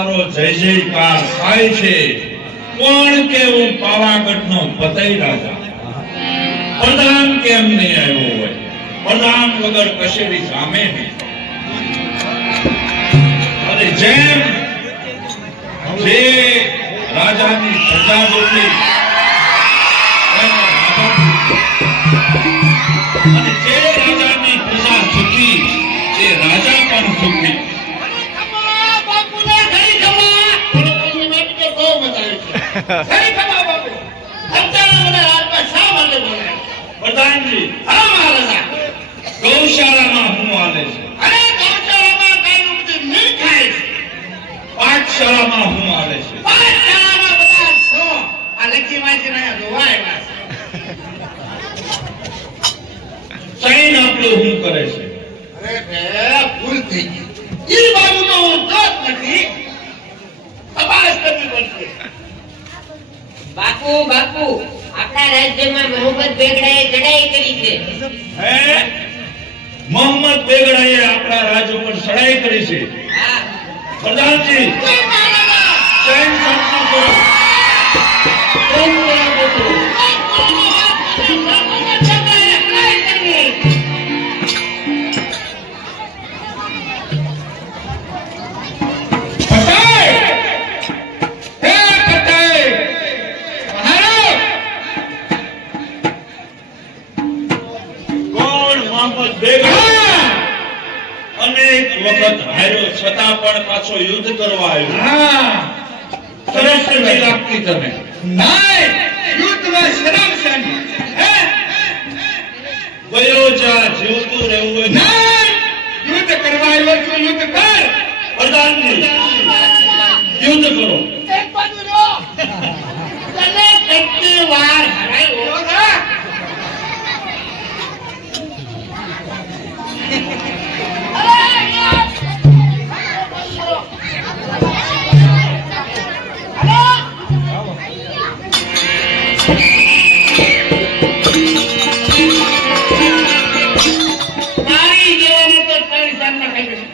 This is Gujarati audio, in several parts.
તમારો જય જયકાર થાય છે. કોણ કે હું પાવાગઢનો પતઈ રાજા પ્રધાન કેમ નહીં આવ્યો હોય? પ્રધાન વગર કશેરી સામે નહીં. અને જેમ જે રાજાની પ્રજા દુખી અને જે રાજાની પ્રજા સુખી તે રાજા પણ સુખી. પ્રધાનજી, ગૌશાળામાં શું હાલે છે? પાઠશાળામાં શું હાલે છે? ચૈન આપણું શું કરે છે? ભૂલ થઈ ગઈ. ઈ બાજુ તો હું જોત નથી. તપાસ કરવી પડશે. બાપુ બાપુ આપણા રાજ્યમાં મોહમ્મદ બેગડાએ ચડાઈ કરી છે. હે, મોહમ્મદ બેગડાએ આપણા રાજ્ય પર ચડાઈ કરી છે. હા, પ્રધાનજી, ચૈન સંપૂર્ણ કરો. પ્રેમ કરો બાપુ. અનેક વખત હાર્યો છતાં પણ પાછો યુદ્ધ કરવા આવ્યો. સરસ નથી લાગતી તમે? નહીં, યુદ્ધમાં શરમ છે નહીં. હે? વયો જા, જીવતું રહેવું હોય. નહીં, યુદ્ધ કરવા આવ્યો છું, યુદ્ધ કર. પ્રધાનજી, યુદ્ધ કરો. એક બાજુ રહો. તને કેટલી વાર હરાયો ના? મારી જેવાને તો ત્રણ સાલમાં ખાઈ ગઈ.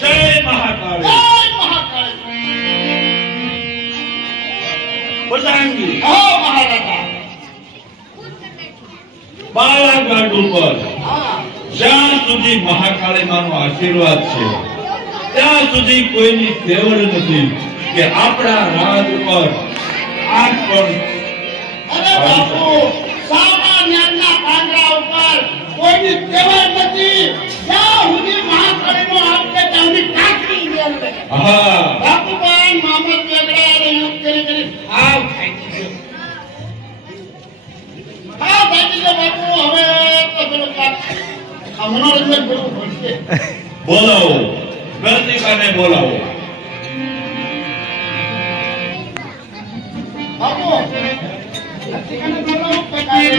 જય મહાકાળી. પ્રધાનજી, બાલાઘાટ ઉપર જ્યાં સુધી મહાકાળી માનો આશીર્વાદ છે ત્યાં સુધી કોઈની તેવડ નથી કે આપણા રાજ ઉપર આંખ પણ અરે બાપુ, સામાન્યના પાંદડા ઉપર કોઈની તેવડ નથી. જ્યાં સુધી મહાકાળીનો હાથ છે ત્યાં સુધી ટાંકરી મેળ છે. હા બાપુ પણ મામદ વેગડા અને યુગ કરી કરી હાવ થાકી ગયો. હાવ થાકી ગયો બાપુ. હવે તો પેલું કાંઈક આ મનોરંજન કરવું પડશે. બોલાવો, ગણતિકાને બોલાવો. બાપુ, અત્યારે બોલાવો કે કાંઈ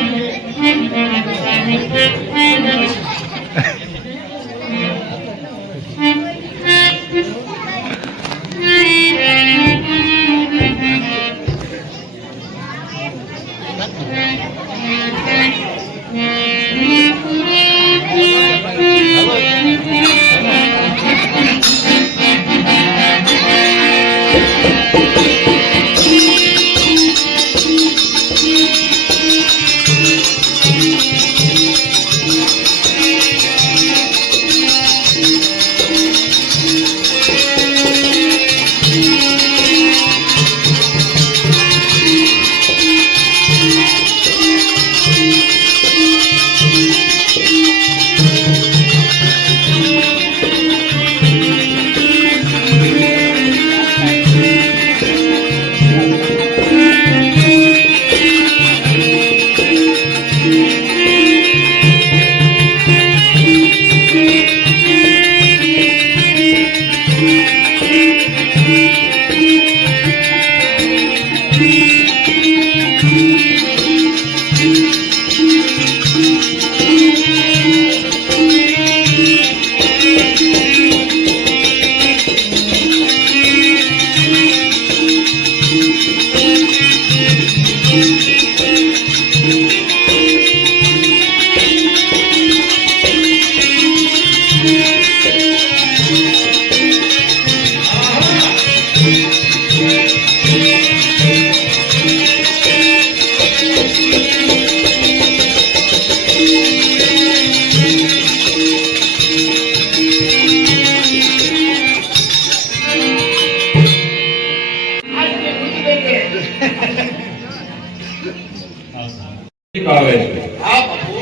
આવે છે. હા બાપુ.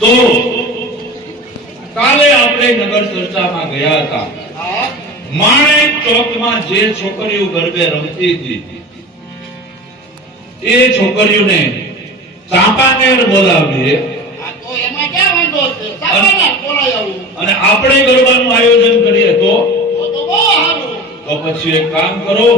તો કાલે આપણે નગર ચર્ચામાં ગયા હતા. હા માણેક ચોકમાં જે છોકરીઓ ગરબે રમતી હતી એ છોકરીઓને ચાંપાનેર બોલાવીએ આ તો એમાં ક્યાં વાંધો છે? સામાન્ય બોલાય આવું. અને આપણે ગરબાનું આયોજન કરીએ તો તો બહુ સારું. પછી એક કામ કરો,